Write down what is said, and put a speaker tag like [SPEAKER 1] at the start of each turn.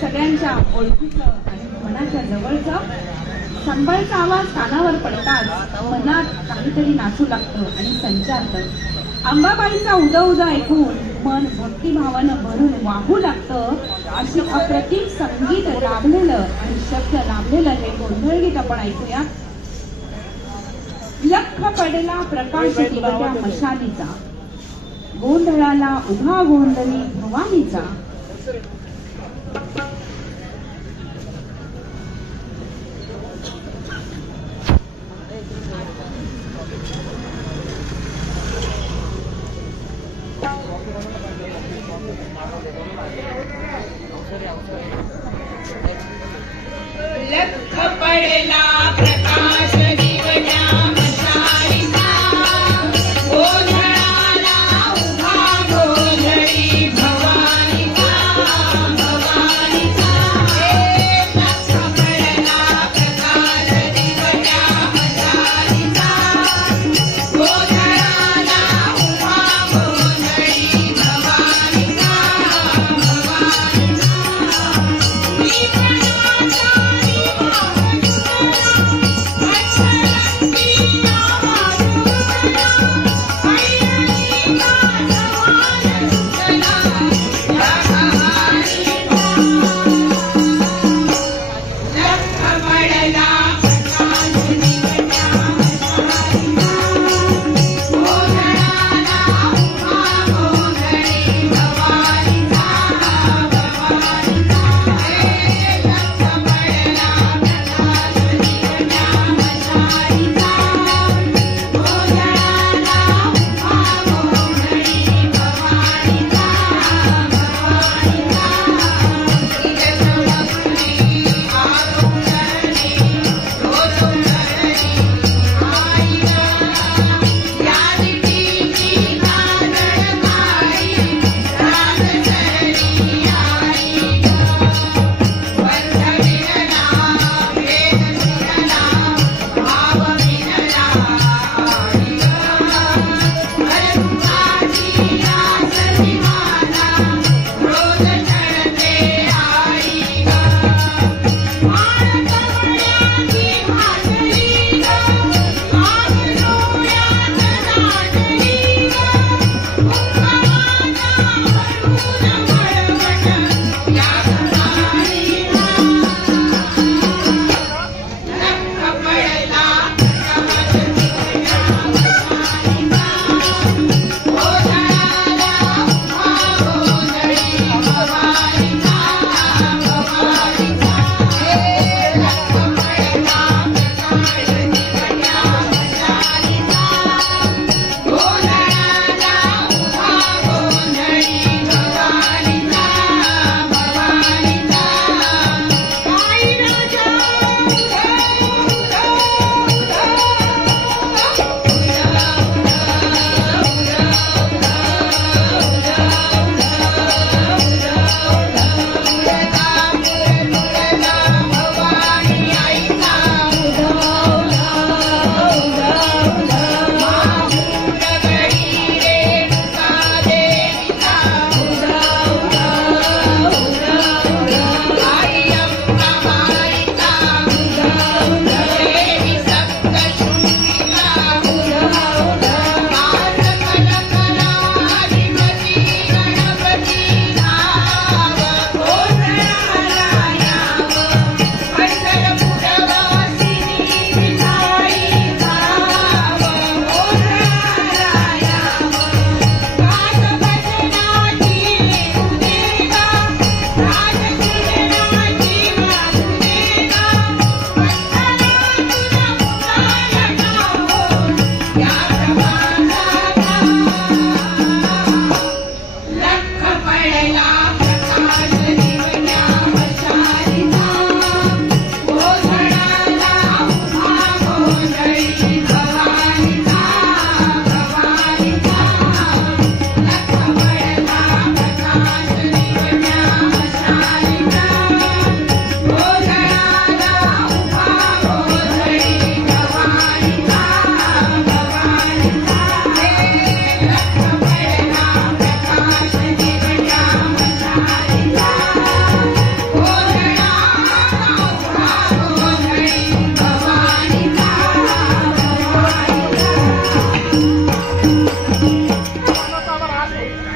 [SPEAKER 1] सगळ्यांच्या ओळखीचं आणि मनाच्या जवळचं. संबळचा आवाज कानावर पडताच मनात काहीतरी नाचू लागतं आणि संचारतं अंबाबाईचा उदा उदा ऐकून मन भक्तिभावानं भरून वाहू लागतं. अशी अप्रतिम संगीत लाभलेलं आणि शब्द लाभलेलं हे गोंधळ गीत आपण ऐकूया. लख पडला प्रकाश दिवट्या मशालीचा. गोंधळाला उभा गोंधळी भवानीचा.
[SPEAKER 2] लख